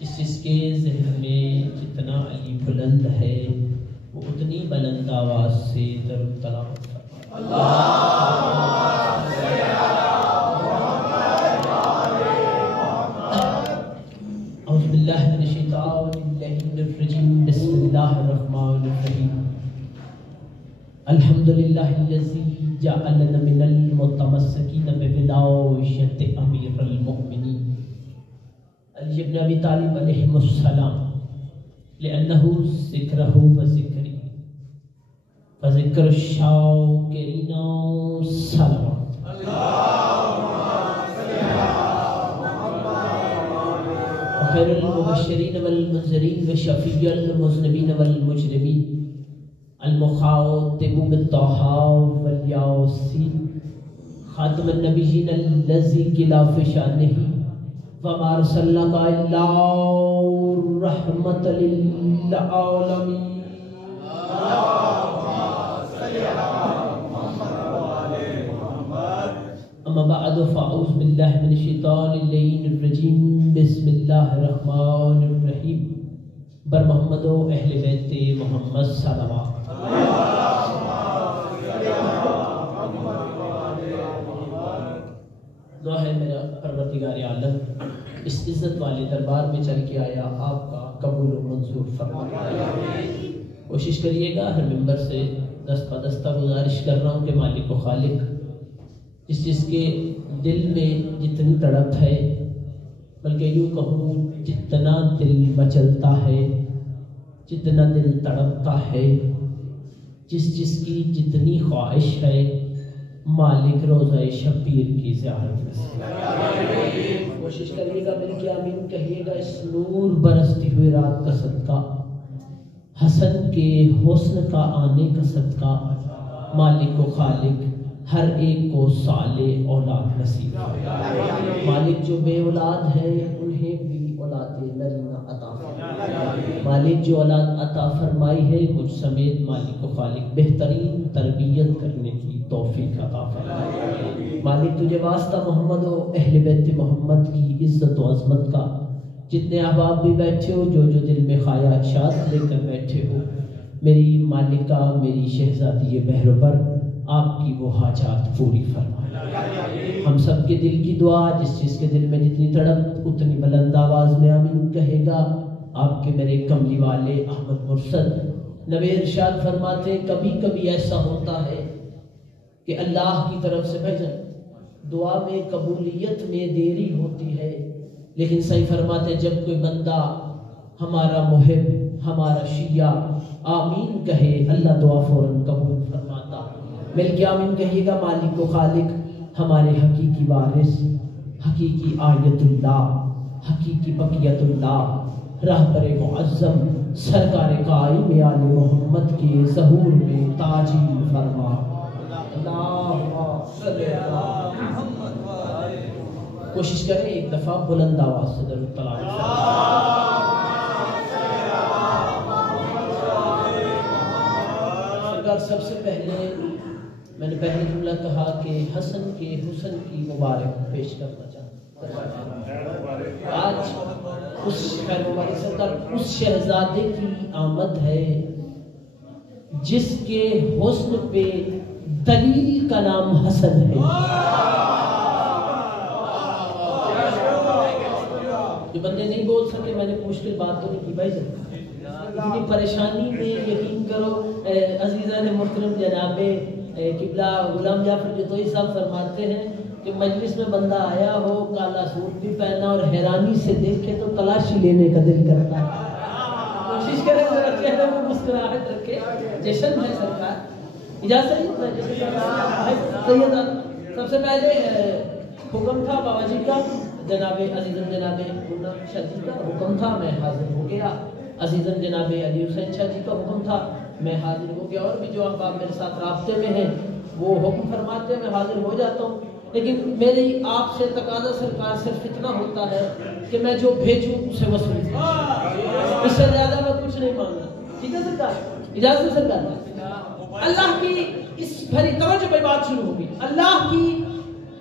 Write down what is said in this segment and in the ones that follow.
جس کے ذہن میں جتنا علی بلند ہے وہ اتنی بلند آواز سے درود تلاوت اعوذ باللہ من الشیطان الرجیم بسم اللہ الرحمن الرحیم الحمدللہ الذی جعلنا من المتمسکین بولایت امیر المؤمنین علی بن ابی طالب علیہ السلام لأنه ذکرہ و ذکری فذکر الشاکرین صلوات خیر المبشرین والمنذرین وشفیع المذنبین والمجرمین المخاطب بالطہ والیاسین خاتم النبیین الذی خلاف شانہ وما ارسلناک الا رحمۃ للعالمین اما بعد فاعوذ باللہ من الشیطان اللعین الرجیم بسم اللہ الرحمن الرحیم بر محمد و اہل بیت محمد صلوات دعا ہے میرا پروردگار عالم اس عزت والے دربار میں چل کے آیا آپ کا قبول و منظور فرمائے۔ کوشش کریے گا ہر ممبر سے دست بدستہ گزارش کر رہا ہوں کہ مالک و خالق جس کے دل میں جتنی تڑپ ہے، بلکہ یوں کہوں جتنا دل مچلتا ہے، جتنا دل تڑپتا ہے، جس کی جتنی خواہش ہے، مالک روزہ شبیر کی زیارت نصیب کوشش کریے گا، مل کے آمین کہیے گا۔ اس نور برستی ہوئی رات کا صدقہ، حسن کے حسن کا آنے کا صدقہ، مالک و خالق ہر ایک کو صالح اولاد نصیب مالک جو بے اولاد ہے انہیں بھی اولاد نرینہ عطا فرمائے۔ مالک جو اولاد عطا فرمائی ہے مجھ سمیت مالک و خالق بہترین تربیت کرنے کی توفیق عطا فرمائے۔ مالک تجھے واسطہ محمد و اہل بیت محمد کی عزت و عظمت کا، جتنے احباب بھی بیٹھے ہو، جو دل میں خواہشات لے کر بیٹھے ہو، میری مالکہ میری شہزادی بہربر آپ کی وہ حاجات پوری فرمائے۔ ہم سب کے دل کی دعا، جس کے دل میں جتنی تڑپ اتنی بلند آواز میں آمین کہے گا۔ آپ کے میرے کملی والے احمد مرشد نبی ارشاد فرماتے ہیں کبھی کبھی ایسا ہوتا ہے کہ اللہ کی طرف سے بھجن دعا میں قبولیت میں دیری ہوتی ہے، لیکن صحیح فرماتے ہیں جب کوئی بندہ ہمارا محب ہمارا شیعہ آمین کہے اللہ دعا فوراً قبول فرماتا۔ مل کے آمین کہیے گا۔ مالک و خالق ہمارے حقیقی وارث، حقیقی آیت اللہ، حقیقی بقیت اللہ، رہبر معظم سرکار قائم آل محمد کے ظہور میں تاجیل فرما۔ اللہم صلی علی محمد۔ کوشش کریں ایک دفعہ بلند آواز سے درود تلاوت سرکار۔ سب سے پہلے میں نے پہلے جملہ کہا کہ حسن کے حسن کی مبارک پیش کرنا چاہتا ہوں۔ آج اس خیر مبارک سرکار اس شہزادے کی آمد ہے جس کے حسن پہ دلیل کا نام حسن ہے۔ جو بندے نہیں بول سکے میں نے پوچھ کے بات تو نہیں کی بھائی اتنی پریشانی میں یقین کرو عزیزان محترم جناب قبلہ غلام جعفر جتوئی صاحب فرماتے ہیں کہ مجلس میں بندہ آیا ہو کالا سوٹ بھی پہنا اور حیرانی سے دیکھے تو تلاشی لینے کا دل کرتا ہے۔ کوشش کریں ذرا چہرے میں مسکراہٹ رکھے، جشن ہے سرکار۔ اجازت ہے سیدہ سب سے پہلے حکم تھا بابا جی کا، جناب عزیزم جناب شاہ جی کا حکم تھا، میں حاضر ہو گیا۔ عزیزم جناب علی حسین شاہ جی کا حکم تھا، میں حاضر ہو گیا۔ اور بھی جو احباب میرے ساتھ رابطے میں ہیں وہ حکم فرماتے ہیں، میں حاضر ہو جاتا ہوں۔ لیکن میری آپ سے تقاضا سرکار صرف اتنا ہوتا ہے کہ میں جو بھیجوں اسے وصول کروں، اس سے زیادہ میں کچھ نہیں مانگا۔ ٹھیک ہے سرکار، اجازت سرکار۔ اللہ کی اس بھری توجہ پہ بات شروع ہوگی۔ اللہ کی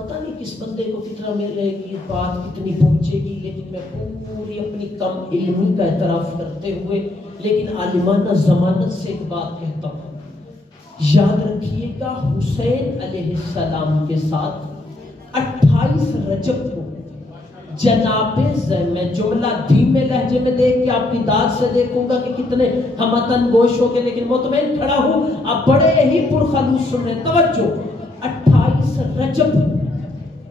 پتہ نہیں کس بندے کو کتنا مل رہے گی، بات کتنی پہنچے گی، لیکن میں پوری اپنی کم علمی کا اعتراف کرتے ہوئے لیکن عالمانہ ضمانت سے ایک بات کہتا ہوں، یاد رکھیے گا حسین علیہ السلام کے ساتھ 28 رجب کو جناب میں جملہ دھیمے لہجے میں دیکھ کے آپ کی داد سے دیکھوں گا کہ کتنے ہمتن گوش ہو کے، لیکن مطمئن کھڑا ہوں آپ بڑے ہی پرخلوص سنیں، توجہ۔ 28 رجب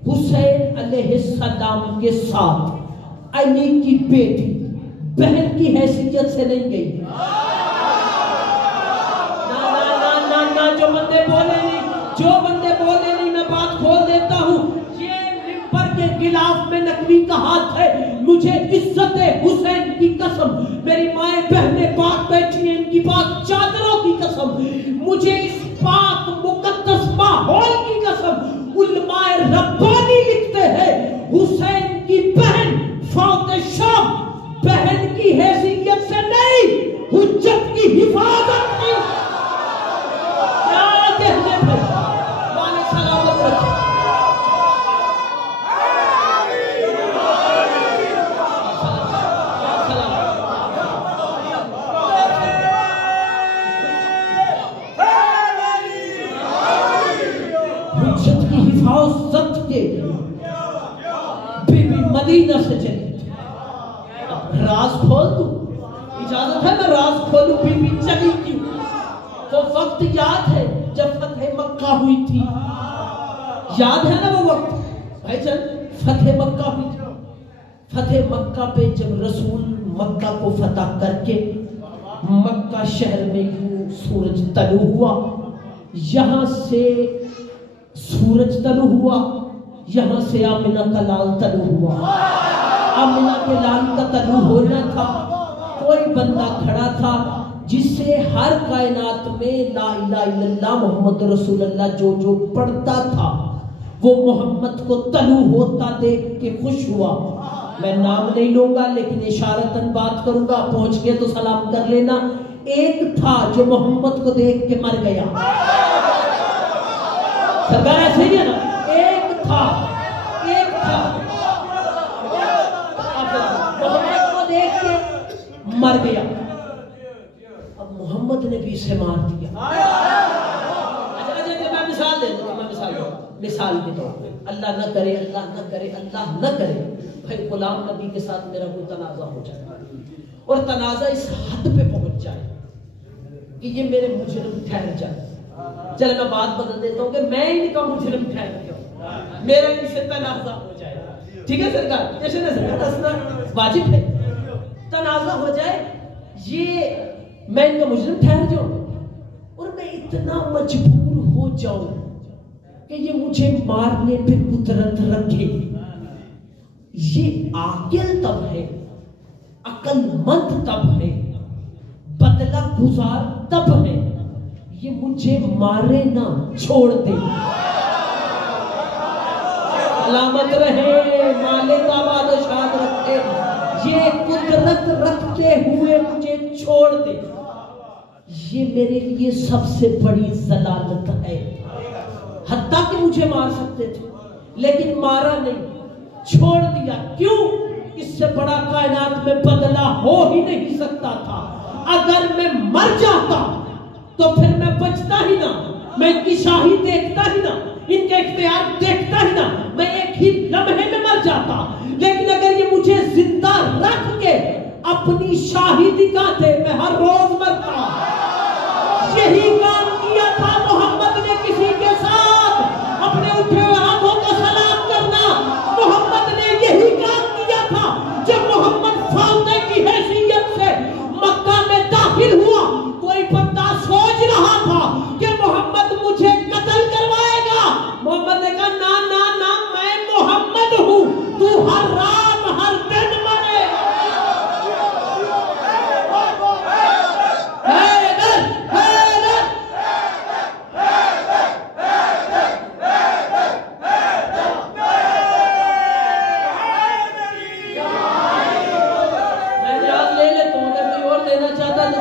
حسین علیہ السلام کے ساتھ علی کی بیٹی بہن کی حیثیت سے نہیں گئی، جو بندے بولے نہیں میں بات کھول دیتا ہوں، یہ ممبر کے غلاف میں نقوی کا ہاتھ ہے، مجھے عزت حسین کی قسم، میری مائیں بہنیں پاک بیٹھی ہیں، ان کی پاک چادروں کی قسم، مجھے اس پاک مقدس ماحول کی قسم، علماء ربانی لکھتے ہیں حسین کی بہن فوت شام بہن کی حیثیت سے نہیں، حجت کی حفاظت کی حفاظت کے بی بی مدینہ سے چلی، راز کھول دوں، اجازت ہے میں راز کھولوں، بی بی چلی کیوں؟ وہ وقت یاد ہے جب فتح مکہ ہوئی تھی، یاد ہے نا وہ وقت بھائی جان، فتح مکہ ہوئی تھی، فتح مکہ پہ جب رسول مکہ کو فتح کر کے مکہ شہر میں یوں سورج طلوع ہوا، یہاں سے سورج طلوع ہوا، یہاں سے آمنہ کا لال طلوع ہوا، آمنہ کے لال کا طلوع ہونا تھا، کوئی بندہ کھڑا تھا جس سے ہر کائنات میں لا الہ الا اللہ محمد رسول اللہ جو جو پڑھتا تھا وہ محمد کو طلوع ہوتا دیکھ کے خوش ہوا۔ میں نام نہیں لوں گا لیکن اشارتاً بات کروں گا، پہنچ کے تو سلام کر لینا۔ ایک تھا جو محمد کو دیکھ کے مر گیا، سرکار ایسے ہی ہے نا، ایک تھا محمد کو دیکھ کے مر گیا، اب محمد نے بھی اسے مار دیا۔ میں مثال دے دوں، مثال کے طور پہ، اللہ نہ کرے بھائی غلام نبی کے ساتھ میرا کوئی تنازع ہو جائے اور تنازع اس حد پہ پہنچ جائے کہ یہ میرے مجرم ٹھہر جائے، چلے میں بات بدل دیتا ہوں کہ میں ان کا مجرم ٹھہر گیا ہوں، میرا ان سے تنازع ہو جائے، ٹھیک ہے سرکار، جیسے نہ سرکار ہنسنا واجب ہے، تنازع ہو جائے، یہ میں ان کا مجرم ٹھہر جاؤں اور میں اتنا مجبور ہو جاؤں کہ یہ مجھے مارنے پہ قدرت رکھے، یہ عاقل تب ہے، عقل مند تب ہے، بدلہ گزار تب ہے، یہ مجھے مارے نہ چھوڑ دے، سلامت رہے مالک آباد و شاد رکھے، یہ قدرت رکھتے ہوئے مجھے چھوڑ دے، یہ میرے لیے سب سے بڑی ضلالت ہے۔ حتیٰ کہ مجھے مار سکتے تھے لیکن مارا نہیں، چھوڑ دیا، کیوں؟ اس سے بڑا کائنات میں بدلہ ہو ہی نہیں سکتا تھا، اگر میں مر جاتا تو پھر میں بچتا ہی نہ، میں ان کی شاہی دیکھتا ہی نہ، ان کے اختیار دیکھتا ہی نہ، میں ایک ہی لمحے میں مر جاتا، لیکن اگر یہ مجھے زندہ رکھ کے اپنی شاہی دکھاتے میں ہر روز مرتا۔ یہی کام کیا تھا محمد نے کسی کے ساتھ، اپنے اٹھے ہوئے ہاتھوں کو سلام کرنا، محمد نے یہی کام کیا تھا جب محمد فاتح کی حیثیت سے مکہ میں داخل ہوا، کوئی بندہ سوچ رہا تھا کہ محمد مجھے قتل کروائے گا، محمد نے کہا نا نا نا، میں محمد ہوں، تو ہر رات ہر دن مرے۔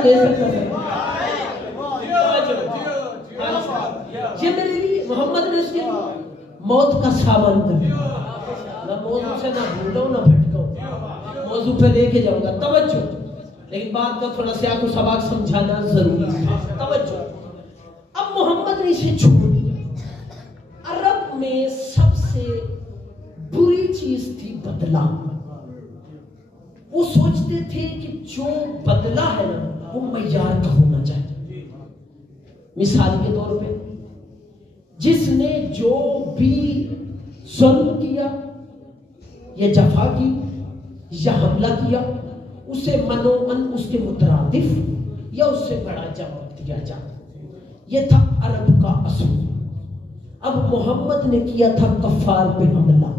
دے سکتا ہے یہ میرے لیے محمد نے اس کے موت کا سامندر، نہ موضوع سے نہ بھولو نہ بھٹکو، موضوع پہ لے کے جاؤں گا، توجہ، لیکن بات کا تھوڑا سیاق و سباق سمجھانا ضروری ہے، توجہ۔ اب محمد نے اسے چھوڑ دیا۔ عرب میں سب سے بری چیز تھی بدلہ۔ وہ سوچتے تھے کہ جو بدلہ ہے نا وہ معیار کا ہونا چاہیے۔ مثال کے طور پہ جس نے جو بھی ظلم کیا یا جفا کی یا حملہ کیا اسے منوعاً اس کے مترادف یا اس سے بڑا جواب دیا جائے، یہ تھا عرب کا اصول۔ اب محمد نے کیا تھا کفار پہ حملہ۔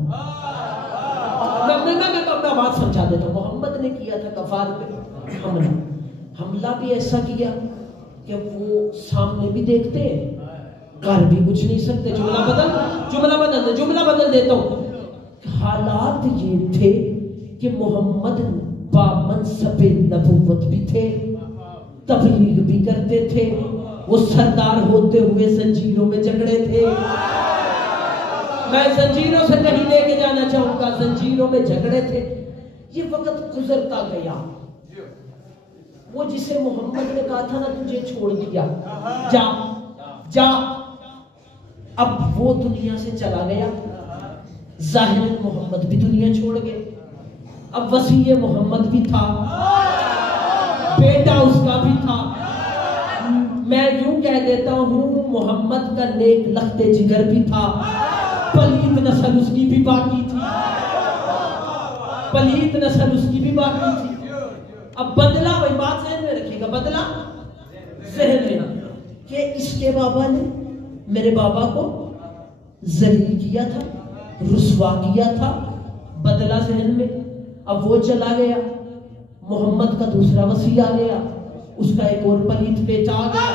میں بات سمجھا دیتا ہوں۔ محمد نے کیا تھا کفار پہ حملہ بھی ایسا کیا کہ وہ سامنے بھی دیکھتے کر بھی کچھ نہیں سکتے۔ جملہ بدل دیتا ہوں۔ حالات یہ تھے کہ محمد با منصب نبوت بھی تھے، تبلیغ بھی کرتے تھے، وہ سردار ہوتے ہوئے زنجیروں میں جکڑے تھے۔ میں زنجیروں سے نہیں لے کے جانا چاہوں گا، زنجیروں میں جھگڑے تھے۔ یہ وقت گزرتا گیا، وہ جسے محمد نے کہا تھا نا تجھے چھوڑ دیا، جا جا، اب وہ دنیا سے چلا گیا۔ ظاہر محمد بھی دنیا چھوڑ گئے۔ اب وصی محمد بھی تھا، بیٹا اس کا بھی تھا۔ میں یوں کہہ دیتا ہوں محمد کا نیک لخت جگر بھی تھا، پلیت نسل اس کی بھی باقی تھی، پلیت نسل اس کی بھی باقی تھی۔ اب بدلہ، وہی بات ذہن میں رکھیے گا، بدلہ ذہن میں کہ اس کے بابا نے میرے بابا کو ذلیل کیا تھا، رسوا کیا تھا، بدلہ ذہن میں۔ اب وہ چلا گیا، محمد کا دوسرا وصی آ گیا، اس کا ایک اور پلیت بیٹا آ گیا،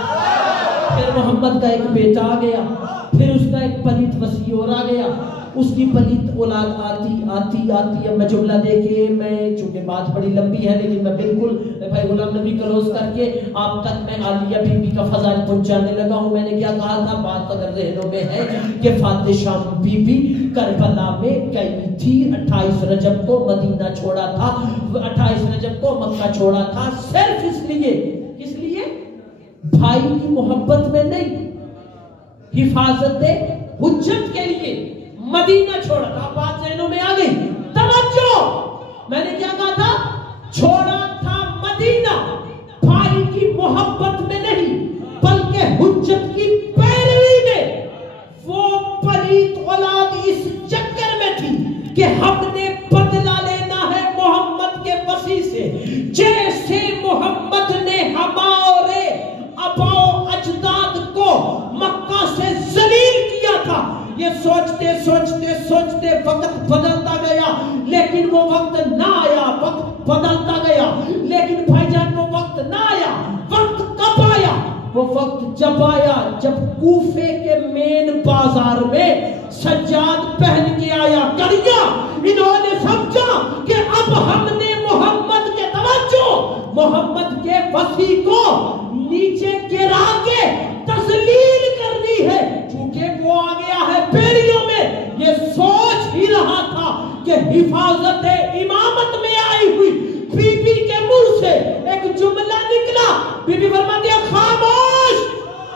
پھر محمد کا ایک بیٹا آ گیا، پھر اس کا ایک پلیت وصی اور آ گیا، اس کی پلیت اولاد آتی آتی آتی۔ اب میں جملہ دے کے، میں چونکہ بات بڑی لمبی ہے لیکن میں بالکل بھائی غلام نبی کلوز کر کے آپ تک میں عالیہ بی بی کا فضائل پہنچانے لگا ہوں۔ میں نے کیا کہا تھا، بات اگر ذہنوں میں ہے کہ فاتح شام بی بی کربلا میں گئی تھی، 28 رجب کو مدینہ چھوڑا تھا، 28 رجب کو مکہ چھوڑا تھا، صرف اس لیے بھائی کی محبت میں نہیں، حفاظت حجت کے لیے مدینہ چھوڑا تھا۔ بات ذہنوں میں آ گئی، توجہ۔ میں نے کیا کہا تھا، چھوڑا تھا مدینہ بھائی کی محبت میں نہیں بلکہ حجت کی پیروی میں۔ وہ پلیت اولاد اس چکر میں تھی کہ ہم نے بدلہ لینا ہے محمد کے وصی سے، جیسے محمد نے ہمارے آباؤ اجداد کو مکہ سے ذلیل کیا تھا۔ یہ سوچتے سوچتے سوچتے وقت بدلتا گیا، لیکن وہ وقت نہ آیا، وقت بدلتا گیا لیکن بھائی جان وہ وقت نہ آیا۔ وقت کب آیا؟ وہ وقت جب آیا جب کوفے کے مین بازار میں سجاد پہن کے آیا کڑیا۔ انہوں نے سمجھا کہ اب ہم نے محمد کے توجہ محمد کے وصی کو نیچے گرا کے تذلیل کرنی ہے، چونکہ وہ آ گیا ہے بیڑیوں میں۔ یہ سوچ ہی رہا تھا کہ حفاظت امامت میں آئی ہوئی بی بی کے منہ سے ایک جملہ نکلا، بی بی فرماتی ہے خاموش،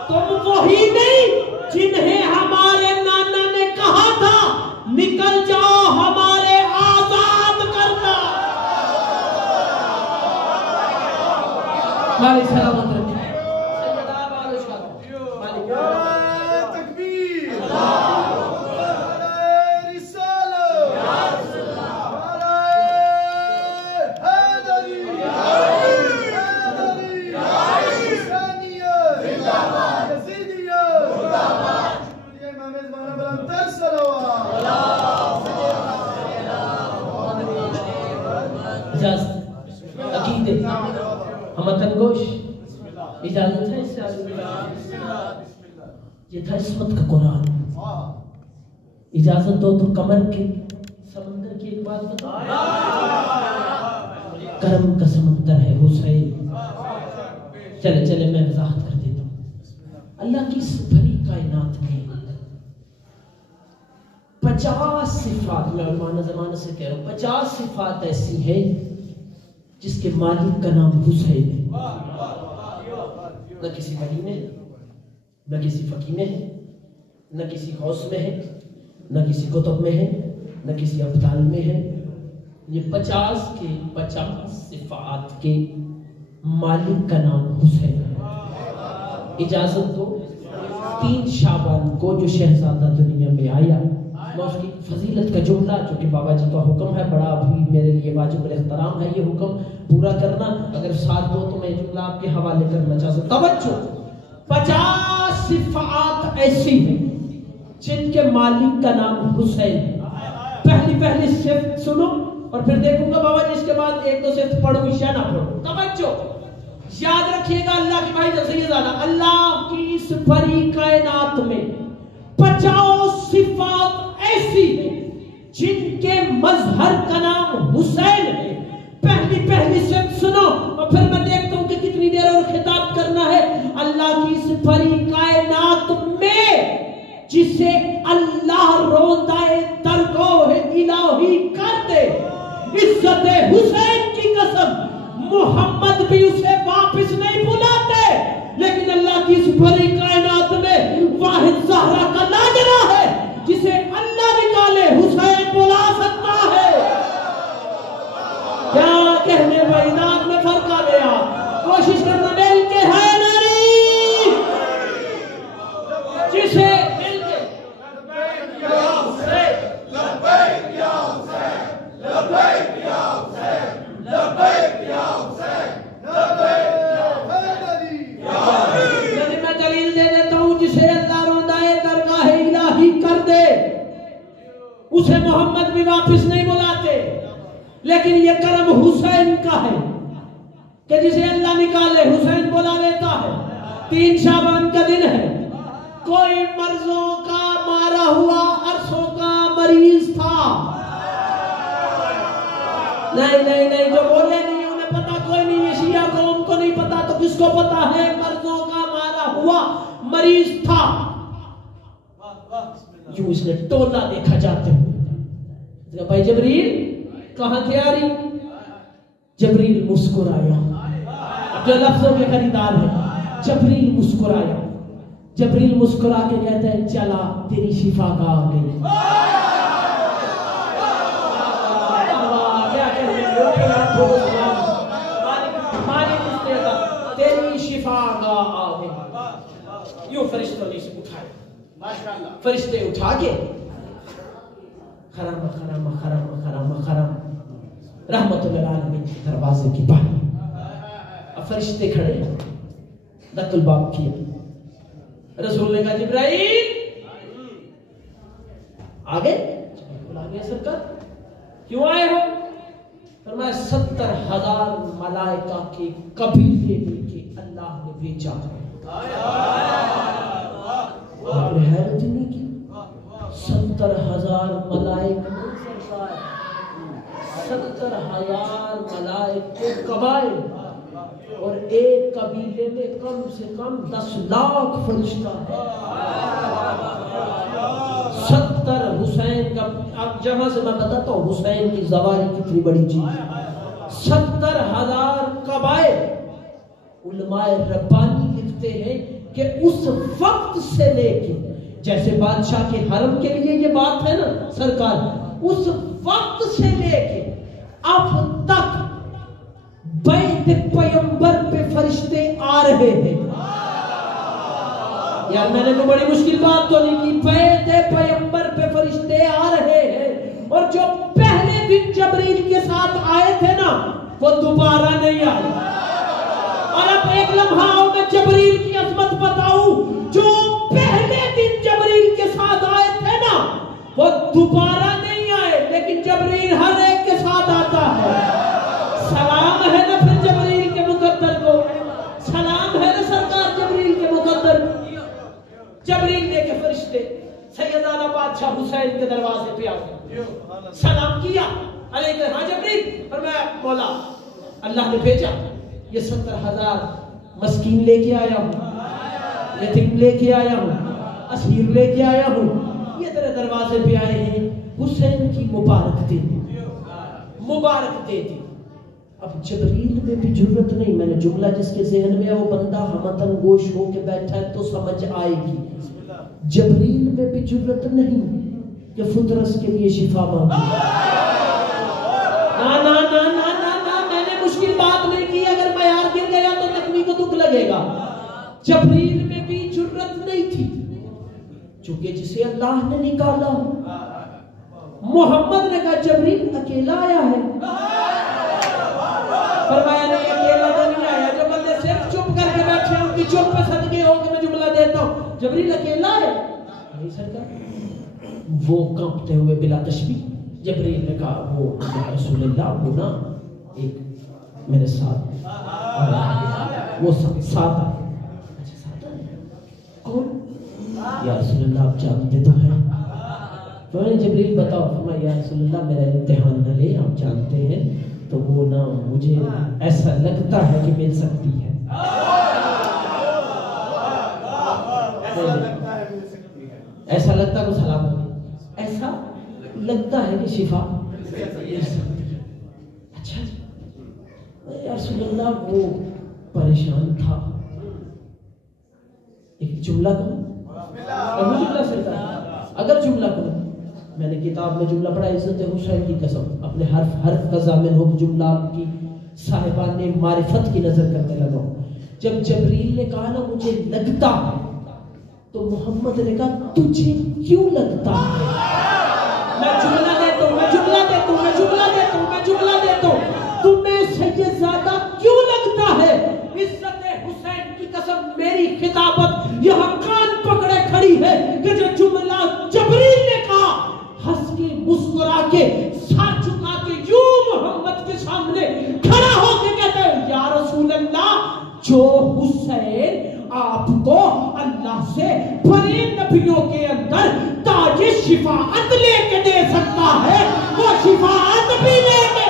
تم وہی نہیں جنہیں ہمارے نانا نے کہا تھا نکل جاؤ ہمارے آزاد کرنا۔ ہماری سلامت رکھیں۔ اجازت ہے اس سے آگے؟ یہ تھا عصمت کا قرآن۔ اجازت دو تو کمر کے سمندر کی ایک بات بتا، کرم کا سمندر ہے حسین۔ چلے میں وضاحت کر دیتا ہوں۔ اللہ کی اس بڑی کائنات میں 50 صفات، میں علماء زمانہ سے کہہ رہا ہوں 50 صفات ایسی ہیں جس کے مالک کا نام حسین ہے. نہ کسی ولی میں ہے، نہ کسی فقیر میں ہے، نہ کسی غوث میں ہے، نہ کسی کتب میں ہے، نہ کسی ابدال میں ہے. یہ 50 کے 50 صفات کے مالک کا نام حسین ہے. اجازت دو 3 شعبان کو جو شہزادہ دنیا میں آیا، میں اس کی فضیلت کا جملہ جو کہ بابا جی کا حکم ہے، بڑا بھی میرے لیے واجب الاحترام ہے یہ حکم پورا کرنا. اگر ساتھ دو تو میں جملہ آپ کے حوالے کرنا چاہتا ہوں. توجہ، 50 صفات ایسی ہیں جن کے مالک کا نام حسین ہے. پہلی صفت سنو اور پھر دیکھوں گا بابا جی اس کے بعد 1-2 صفت پڑھوں یا نہ پڑھوں. توجہ، یاد رکھیے گا اللہ کی بھائی جیسے یہ زیادہ اللہ کی اس بڑی کائنات میں 50 صفات ایسی ہیں جن کے مظہر کا نام حسین ہے. پہلی صفت سنو اور پھر میں دیکھتا ہوں کہ کتنی دیر اور خطاب کرنا ہے. اللہ کی اس بڑی کائنات میں جسے اللہ روندائے درگاہ الہی کر دے، عزت حسین کی قسم محمد بھی اسے واپس نہیں بلاتے. لیکن اللہ کی اس بڑی کائنات میں واحد زہرا کا لاجرا ہے جسے اللہ نکالے حسین بلا سکتا ہے. کیا کہنے میدان میں فرق آ گیا؟ کوشش کرنا مل کے ہے نہیں جسے مل کے میں دلیل دے دیتا ہوں. جسے اللہ روندائے درگاہ الہی کر دے اسے محمد بھی واپس نہیں بلاتے. لیکن یہ کرم حسین کا ہے کہ جسے اللہ نکالے حسین بلا لیتا ہے. 3 شعبان کا دن ہے. کوئی مرضوں کا مارا ہوا عرصوں کا مریض تھا. نہیں جو بولے نہیں انہیں پتا کوئی نہیں. یہ شیعہ قوم کو نہیں پتا تو کس کو پتا ہے؟ مرضوں کا مارا ہوا مریض تھا. یوں اس نے ٹولا دیکھا جاتے ہوئے. بھائی جبریل کہاں تھے؟ آ رہی. جبریل مسکرایا. جو لفظوں کے خریدار ہے جبریل مسکرایا. جبریل مسکرا کے کہتا ہے چلا تیری شفا کا آ گئی. تیری شفا کا آ گئی. یوں فرشتوں نے سے اٹھائے. فرشتے اٹھا کے خرم خرم خرم خرم خرم رحمت للعالمین کے دروازے کی باہر. اب فرشتے کھڑے دق الباب کیا. رسول نے کہا جبرائیل آگے بلا گیا. سرکار کیوں آئے ہو؟ فرمایا 70,000 ملائکہ کے قبیلے میں کے اللہ نے بھیجا. آپ نے حیرت نہیں کی. 70,000 ملائکہ 70,000 ملائکے قبائل اور ایک قبیلے میں کم سے کم 10 لاکھ فرشتہ ہے. 70 حسین کا. اب جہاں سے میں بتاتا ہوں حسین کی زواری کتنی بڑی چیز ہے. 70,000 قبائل. علماء ربانی لکھتے ہیں کہ اس وقت سے لے کے جیسے بادشاہ کے حرم کے لیے یہ بات ہے نا سرکار، اس وقت سے لے کے اب تک بیت پیغمبر پہ فرشتے آ رہے ہیں. یار میں نے تو بڑی مشکل بات تو نہیں کی. بیت پیغمبر پہ فرشتے آ رہے ہیں اور جو پہلے دن جبریل کے ساتھ آئے تھے نا وہ دوبارہ نہیں آئے. اور اب ایک لمحہ میں جبریل کی عظمت بتاؤں. جو پہلے دن جبریل کے ساتھ آئے تھے نا وہ دوبارہ نہیں آئے. لیکن جبریل ہر ایک کے ساتھ آتا ہے. سلام ہے نا پھر جبریل کے مقدر کو. سلام ہے نا سرکار جبریل کے مقدر. جبریل نے کے فرشتے سیدنا بادشاہ حسین کے دروازے پہ آ گئے. سلام کیا علیکم. ہاں جبریل. فرمایا مولا اللہ نے بھیجا یہ 70,000 مسکین لے کے آیا ہوں, یتیم لے کے آیا ہوں, اسیر لے کے آیا ہوں, یہ تیرے دروازے پہ آئے ہیں. حسین کی مبارک دے دی، مبارک دے دی۔ اب جبریل میں بھی جرت نہیں، میں نے جملہ جس کے ذہن میں ہے وہ بندہ ہمتن گوش ہو کے بیٹھا ہے تو سمجھ آئے گی۔ جبریل میں بھی جرت نہیں کہ فطرس کے لیے شفا مانگی۔ نا نا نا نا نا نا، میں نے مشکل بات نہیں کی، اگر معیار گر گیا تو زخمی کو دکھ لگے گا۔ جبریل میں بھی جرت نہیں تھی، چونکہ جسے اللہ نے نکالا۔ محمد نے کہا جبریل اکیلا آیا ہے، فرمایا نہیں اکیلا تو نہیں آیا، جو بندے صرف چپ کر کے بیٹھے ہیں ان کی چپ پہ صدقے ہو کہ میں جملہ دیتا ہوں، جبریل اکیلا ہے؟ نہیں سرکار۔ وہ کانپتے ہوئے بلا تشبیہ جبریل نے کہا وہ یا رسول اللہ وہ نا ایک میرے ساتھ وہ ساتھ آئے۔ اچھا ساتھ آئے کون؟ یا رسول اللہ آپ جانتے تو ہیں۔ فرمایا جبریل بتاؤ، فرمایا یا رسول اللہ میرا امتحان نہ لے، آپ جانتے ہیں تو وہ نا مجھے ایسا لگتا ہے کہ مل سکتی ہے، ایسا لگتا ہے کہ سلامت ہے، ایسا لگتا ہے کہ شفا مل سکتی ہے۔ اچھا جی یا رسول اللہ وہ پریشان تھا، ایک جملہ کہوں، جملہ سرکار اگر جملہ کہوں، میں نے کتاب میں جملہ پڑھا عزت حسین کی قسم، اپنے حرف کا ضامن ہو جملہ آپ کی صاحبان معرفت کی نظر کرنے لگا ہوں۔ جب جبریل نے کہا نا مجھے لگتا ہے، تو محمد نے کہا تجھے کیوں لگتا ہے؟ میں جملہ دیتا ہوں، میں جملہ دیتا ہوں، میں جملہ دیتا ہوں، میں جملہ دیتا ہوں، تمہیں سید زادہ کیوں لگتا ہے؟ عزت حسین کی قسم میری خطابت یہاں کان پکڑے کھڑی ہے کہ جو جملہ جبریل نے کہا، ہنس کے مسکرا کے سر جھکا کے یوں محمد کے سامنے کھڑا ہو کے کہتا ہے یا رسول اللہ جو حسین آپ کو اللہ سے بڑے نبیوں کے اندر تاج شفاعت لے کے دے سکتا ہے، وہ شفاعت بھی لے کے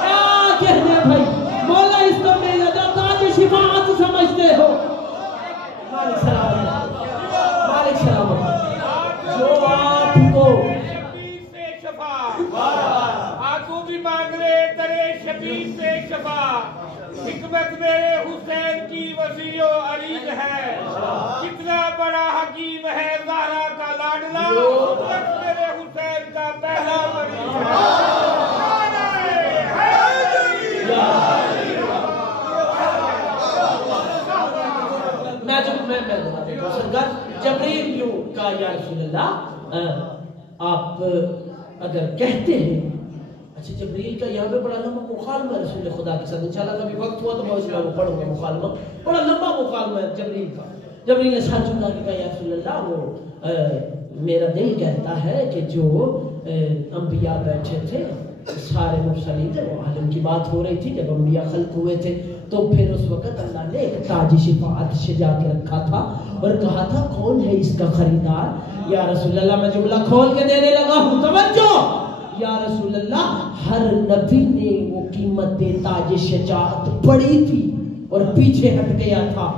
کیا کہنے بھائی مولا اس کو میں لگا تاج شفاعت سمجھتے ہو؟ مالک سلامت، مالک سلامت، جو آپ کو آنکھوں بھی مانگ رہے ترے شبیر سے شفا، حکمت میرے حسین کی وسیع و عریض ہے، کتنا بڑا حکیم ہے زہرا کا لاڈلا، حکمت میرے حسین کا پہلا مریض ہے۔ جبریل یوں کہا یا رسول اللہ آپ اگر کہتے ہیں، اچھا جبریل کا یہاں پہ بڑا لمبا مکالمہ رسول خدا کے ساتھ، انشاءاللہ کبھی وقت ہوا تو میں اس میں وہ پڑھوں گا مکالمہ، بڑا لمبا مکالمہ ہے جبریل کا۔ جبریل نے ساتھ جھکا کے کہا یا رسول اللہ وہ میرا دل کہتا ہے کہ جو انبیاء بیٹھے تھے سارے مرسلین تھے، وہ عالم کی بات ہو رہی تھی جب انبیاء خلق ہوئے تھے، تو پھر اس وقت اللہ نے ایک تاج شفاعت سجا کے رکھا تھا اور کہا تھا کون ہے اس کا خریدار؟ یا رسول اللہ میں جملہ کھول کے دینے لگا ہوں، توجہ، یا رسول اللہ ہر نبی نے وہ قیمت تاج شجاعت پڑھی تھی اور پیچھے ہٹ گیا تھا۔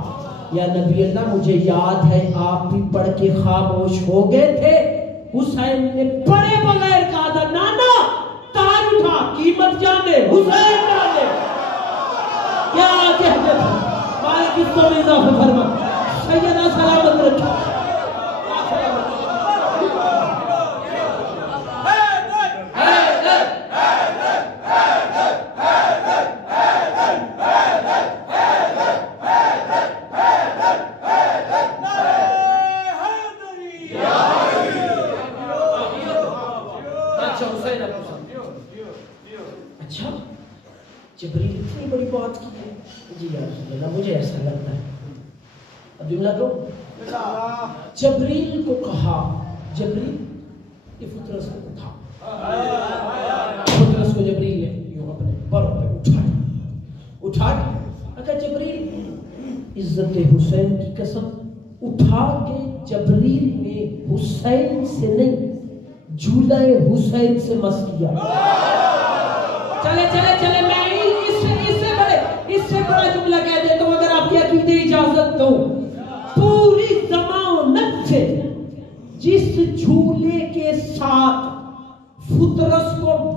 یا نبی اللہ مجھے یاد ہے آپ بھی پڑھ کے خاموش ہو گئے تھے، حسین نے پڑھے بغیر کہا تھا نانا تاج اٹھا، قیمت جانے حسین جانے۔ کیا کہتے تھے مالک اس کو اضافہ فرما، سیدہ سلامت رکھا۔ اچھا جبریل اتنی بڑی بات کی ہے؟ جی یا رسول اللہ مجھے ایسا لگتا ہے۔ اب جملہ کہو، جبریل کو کہا، جبریل یہ فطرس کو اٹھا، فطرس کو جبریل نے یوں اپنے پروں پہ اٹھا کے اچھا جبریل عزت حسین کی قسم اٹھا کے جبریل نے حسین سے نہیں جھولا حسین سے مس کیا۔ چلے چلے چلے میں اس سے بڑا جملہ کہہ دیتا ہوں اگر آپ کی عقیدے اجازت دو، پوری زمانت سے جس جھولے کے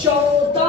14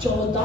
14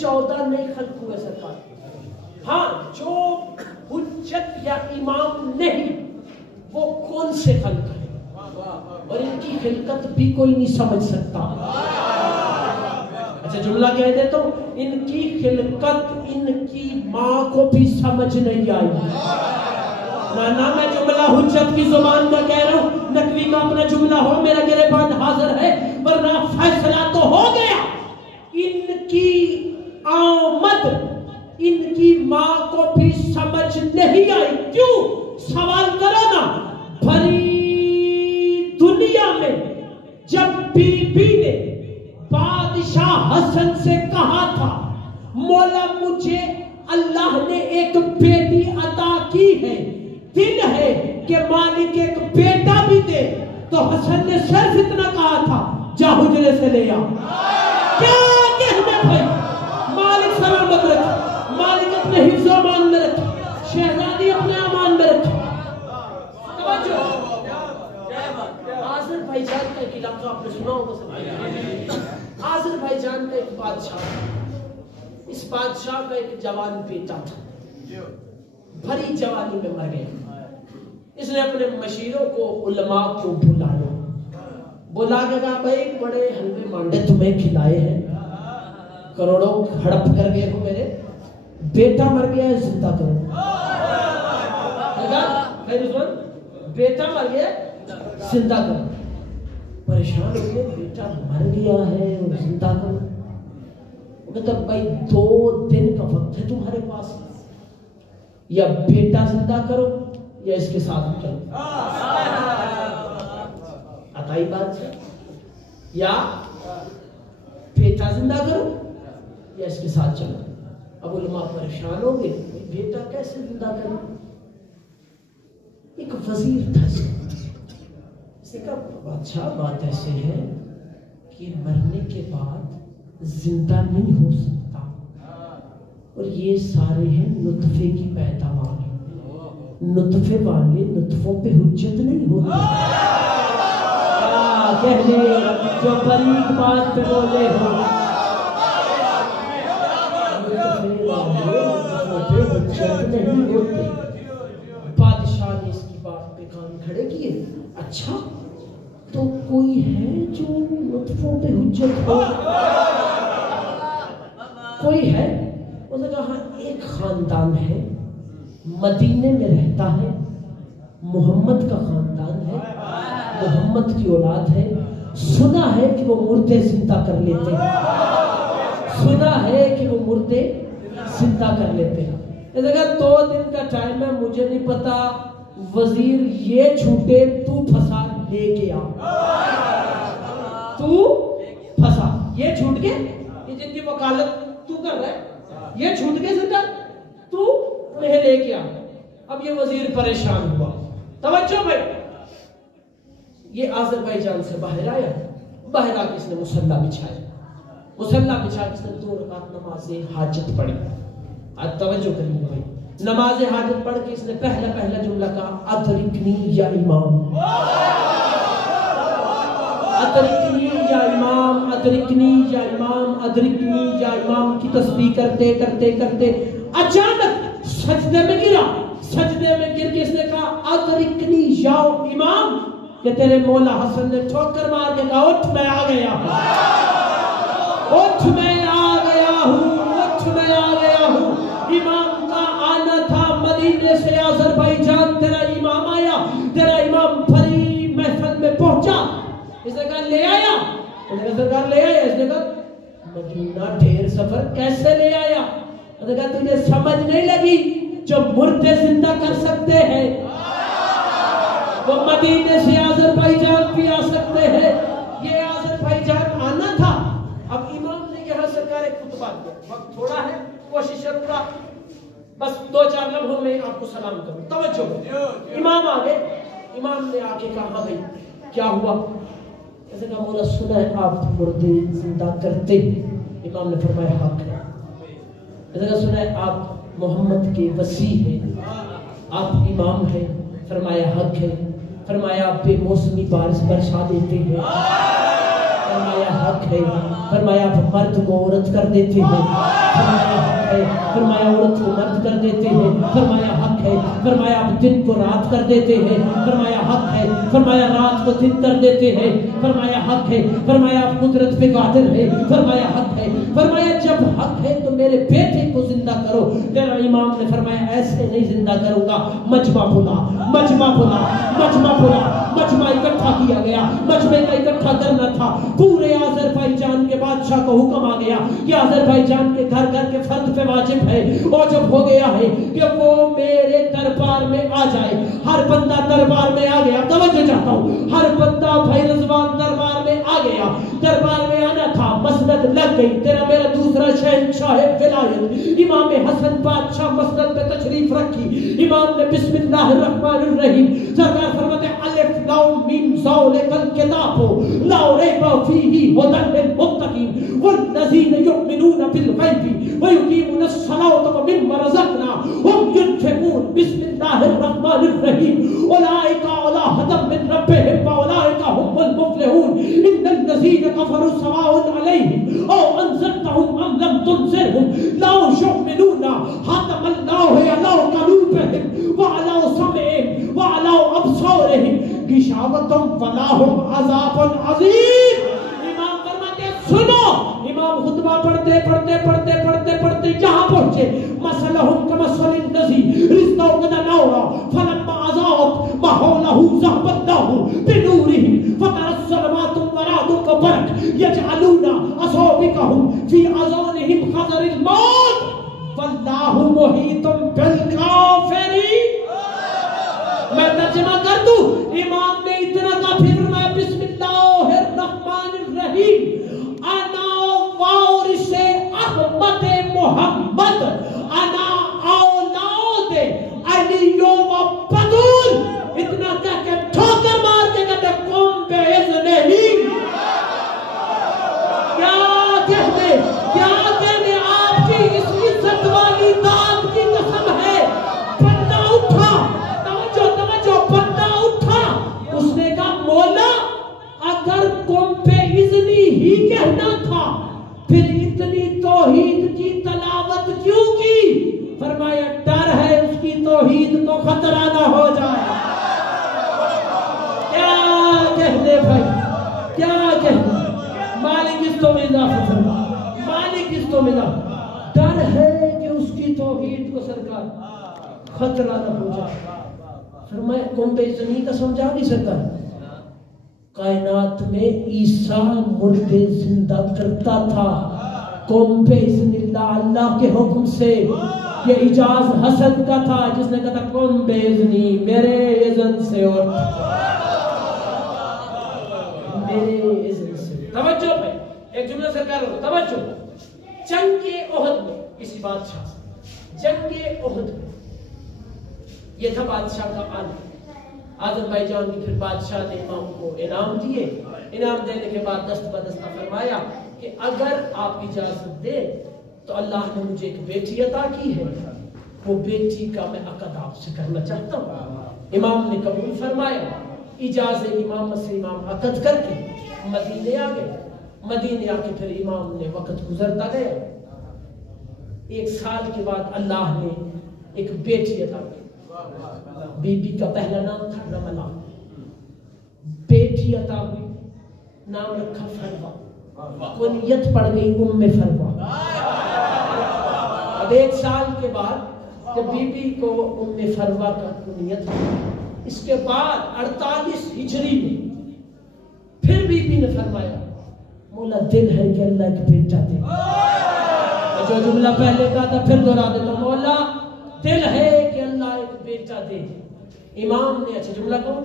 14 نئے خلق ہوئے سرکار. ہاں جو حجت یا امام نہیں وہ کون سے خلق ہے اور ان کی خلقت بھی کوئی نہیں سمجھ سکتا. اچھا جملہ کہہ دیتا ہوں, ان کی خلقت ان کی ماں کو بھی سمجھ نہیں آئی. نہ میں جملہ حجت کی زبان کا کہہ رہا ہوں, نقوی کا اپنا جملہ ہو, میرا گریبان حاضر ہے, ورنہ فیصلہ تو ہو گیا. ان کی آمد ان کی ماں کو بھی سمجھ نہیں آئی. کیوں؟ سوال کرو نا. بھری دنیا میں جب بی بی نے بادشاہ حسن سے کہا تھا مولا مجھے اللہ نے ایک بیٹی عطا کی ہے, دل ہے کہ مالک ایک بیٹا بھی دے, تو حسن نے صرف اتنا کہا تھا جا حجرے سے لے آ. کیا کہنا بھائی؟ مالک سلامت رکھے, مالک اپنے حفظ و امان میں رکھے, شہزادی اپنے امان میں رکھے. توجہ, آذر بھائی جان کا ایک علاقہ آپ نے سنا ہوگا. آذر بھائی جان کا ایک بادشاہ, اس بادشاہ کا ایک جوان بیٹا تھا, بھری جوانی میں مر گیا. اس نے اپنے مشیروں کو علماء کو بلا کے کہا بھائی بڑے حلوے مانڈے تمہیں کھلائے ہیں, کروڑوں ہڑپ کر گئے ہو, میرے بیٹا مر گیا ہے, زندہ کرو. بیٹا مر گیا زندہ کرو. پریشان ہو گئے, بیٹا مر گیا ہے اور زندہ کرو. وہ کہتا بھائی 2 دن کا وقت ہے تمہارے پاس, یا بیٹا زندہ کرو یا اس کے ساتھ چلو. عطائی بات ہے, یا بیٹا زندہ کرو یا اس کے ساتھ چلو. اب علماء پریشان ہو گئے, بیٹا کیسے زندہ کرو؟ ایک وزیر تھا, اس نے کہا بادشاہ بات ایسے ہے کہ مرنے کے بعد زندہ نہیں ہو سکتا, اور یہ سارے ہیں نطفے کی پیداوار, نطفے والے نطفوں پہ حجت نہیں ہوتی. کہنے جو بریک بات پہ بولے ہو, نطفے والے نطفوں پہ حجت نہیں ہوتی. بادشاہ نے اس کی بات پہ کان کھڑے کیے. اچھا تو کوئی ہے جو نطفوں پہ حجت ہو؟ کوئی ہے؟ اس نے کہا ایک خاندان ہے, مدینے میں رہتا ہے, محمد کا خاندان ہے, محمد کی اولاد ہے, سنا ہے کہ وہ مردے زندہ کر لیتے ہیں, سنا ہے کہ وہ مردے زندہ کر لیتے ہیں. اس نے کہا 2 دن کا ٹائم ہے, مجھے نہیں پتا, وزیر یہ چھوٹے تو پھنسا لے کے آ, تو پھنسا, یہ چھوٹ کے, یہ جن کی وکالت تو کر رہا ہے, یہ چھوٹ کے زندہ تو انہیں لے کے آ. اب یہ وزیر پریشان ہوا. توجہ بھائی, یہ آذربائیجان سے باہر آیا, باہر آ کے اس نے مصلی بچھایا, مصلی بچھا کے اس نے 2 رکعت نماز حاجت پڑھی. آج توجہ کریے بھائی, نماز حاجت پڑھ کے اس نے پہلا جملہ کہا ادرکنی یا امام, ادرکنی یا امام, ادرکنی یا امام, ادرکنی یا امام کی تسبیح کرتے کرتے کرتے اچانک سجدے میں گرا. سجدے میں گر کے اس نے کہا ادرکنی یا امام, کہ تیرے مولا حسن نے ٹھوکر مار کے کہا اٹھ میں آ گیا ہوں, اٹھ میں آ گیا ہوں, اٹھ میں آ گیا ہوں. امام کا آنا تھا مدینے سے آذربائیجان, تیرا امام آیا, تیرا امام بھری محفل میں پہنچا. اس نے کہا لے آیا, اس نے کہا سرکار لے آیا. اس نے کہا مدینہ ڈھیر سفر کیسے لے آیا؟ اس نے کہا تجھے سمجھ نہیں لگی, جو مردے زندہ کر سکتے ہیں وہ مدینے سے آذربائیجان بھی آ سکتے ہیں. یہ آذربائیجان آنا تھا. اب امام نے کہا سرکار ایک خطبہ دیا, وقت تھوڑا ہے, کوشش کروں گا بس 2-4 لمحوں میں آپ کو سلام کروں. توجہ, امام آ گئے. امام نے آ کے کہا ہاں بھائی کیا ہوا؟ ایسے کہا مولا سنا ہے آپ مردے زندہ کرتے ہیں. امام نے فرمایا حق ہے. ایسے کہا سنا ہے آپ محمد کے وصی ہیں, آپ امام ہیں. فرمایا حق ہے. فرمایا آپ بے موسمی بارش برسا دیتے ہیں. فرمایا حق ہے، فرمایا آپ مرد کو عورت کر دیتے ہیں، فرمایا حق ہے، فرمایا عورت کو مرد کر دیتے ہیں، فرمایا حق ہے، فرمایا آپ دن کو رات کر دیتے ہیں، فرمایا حق ہے، فرمایا رات کو دن کر دیتے ہیں، فرمایا حق ہے، فرمایا آپ قدرت پہ قادر ہے، فرمایا حق ہے، فرمایا جب حق ہے تو میرے بیٹے کو زندہ کرو۔ تیرا امام نے فرمایا ایسے نہیں زندہ کروں گا، مجمع بلا، مجمع بلا، مجمع بلا، مجمع اکٹھا کیا گیا، مجمع کا اکٹھا کرنا تھا۔ پورے آذربائیجان کے بادشاہ کو حکم آ گیا کہ آذربائیجان کے گھر گھر کے فرد پہ واجب ہے، اور جب ہو گیا ہے کہ وہ میرے دربار میں آ جائے۔ ہر بندہ دربار میں آ گیا، توجہ چاہتا ہوں، ہر بندہ بھائی رضوان دربار میں آ گیا، دربار میں آنا تھا، مسند لگ گئی۔ تیرا میرا دوسرا شہنشاہ ولایت امام حسن بادشاہ مسند پہ تشریف رکھی، امام نے بسم اللہ الرحمن الرحیم، سرکار فرماتے ہیں الف لام میم ذالک الکتاب لا ریب فیہ ھدی للمتقین والذین یؤمنون بالغیب ویقیمون الصلاۃ ومما رزقناہم ينفقون بسم اللہ الرحمن الرحیم اولئک علی ھدی من ربہم واولئک هم المفلحون ان الذین کفروا سواء علیہم او انذرتهم ام لم تنذرهم لا يؤمنون ختم اللہ علی قلوبہم وعلی سمعہم وعلی ابصارہم غشاوۃ ولہم عذاب عظیم۔ امام فرماتے ہیں سنو، امام خطبہ پڑھتے پڑھتے پڑھتے پڑھتے پڑھتے جہاں پہنچے مثلہم کمثل الذی استوقد نارا فلما اضاءت ما حولہ ذهب اللہ بنورہم فترى الظلمات ورعد وبرق یجعلون اصابعهم فی آذانہم حذر الموت واللہ محیط بالکافرین۔ میں ترجمہ کر دوں، امام نے اتنا کافی فرمایا بسم اللہ الرحمن الرحیم، انا وارث احمد محمد، انا اولاد علی و بدول، اتنا کہہ کے ٹھوکر مار کے کہتے قوم بے اذن ہی۔ کیا کہتے، کیا کہتے، آپ کی اس عزت والی داد کی قسم ہے، بندہ اٹھا، بندہ اٹھا، اس نے کہا مولا اگر قوم پہ اذنی ہی کہنا تھا پھر اتنی توحید کی تلاوت کیوں کی؟ فرمایا ڈر ہے اس کی توحید کو خطرہ نہ ہو جائے۔ کیا کہنے بھائی، کیا کہنے، مالک اس تو ملا فرما، مالک اس تو ملا، ڈر ہے کہ اس کی توحید کو سرکار خطرہ نہ ہو جائے۔ فرمایا قوم بے اذنی کا سمجھا نہیں سرکار، کائنات میں عیسیٰ مردے زندہ کرتا تھا، قوم بے اذن اللہ، اللہ کے حکم سے۔ یہ اجاز حسن کا تھا جس نے کہا تھا قوم بے اذنی، میرے اذن سے اور میرے اذن سے۔ توجہ پہ ایک جملہ سرکار ہو، توجہ، جنگ احد میں کسی بادشاہ سے، جنگ احد میں یہ تھا بادشاہ کا آنا۔ آذربائیجان کی پھر بادشاہ نے امام کو انعام دیے، انعام دینے کے بعد دست بدستہ فرمایا کہ اگر آپ اجازت دیں تو اللہ نے مجھے ایک بیٹی عطا کی ہے، وہ بیٹی کا میں عقد آپ سے کرنا چاہتا ہوں۔ امام نے قبول فرمایا، اجازت امامت سے امام عقد کر کے مدینے آ گئے۔ مدینے آ کے پھر امام نے وقت گزرتا گیا، 1 سال کے بعد اللہ نے ایک بیٹی عطا کی۔ بی بی کا پہلا نام تھا رملہ، بیٹی عطا ہوئی، نام رکھا فروا، کنیت پڑ گئی ام فروا۔ اب 1 سال کے بعد جب بی بی کو ام فروا کا کنیت ہوئی، اس کے بعد 48 ہجری میں پھر بی بی نے فرمایا مولا دل ہے کہ اللہ ایک بیٹا دے۔ جو جملہ پہلے کہا تھا پھر دہرا دے، تو مولا دل ہے کہ اللہ ایک بیٹا دے۔ امام نے، اچھا جملہ کہو،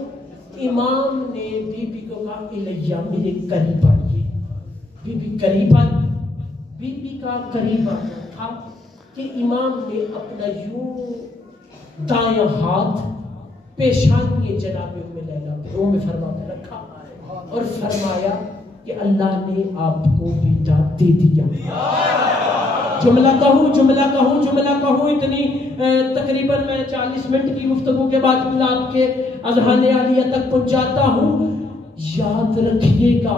امام نے بی بی کو کہا الیہ، میرے قریب آئیے۔ بی بی قریب آئی، بی بی کا قریب آنا تھا کہ امام نے اپنا یوں دایاں ہاتھ پیشانی جناب ام لیلہ پہ، ام فرما پہ رکھا اور فرمایا کہ اللہ نے آپ کو بیٹا دے دیا۔ جملہ کہوں، جملہ کہوں، جملہ کہوں، اتنی تقریباً میں 40 منٹ کی گفتگو کے بعد جملہ آپ کے اذہان عالیہ تک پہنچاتا ہوں۔ یاد رکھیے گا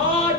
8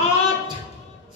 8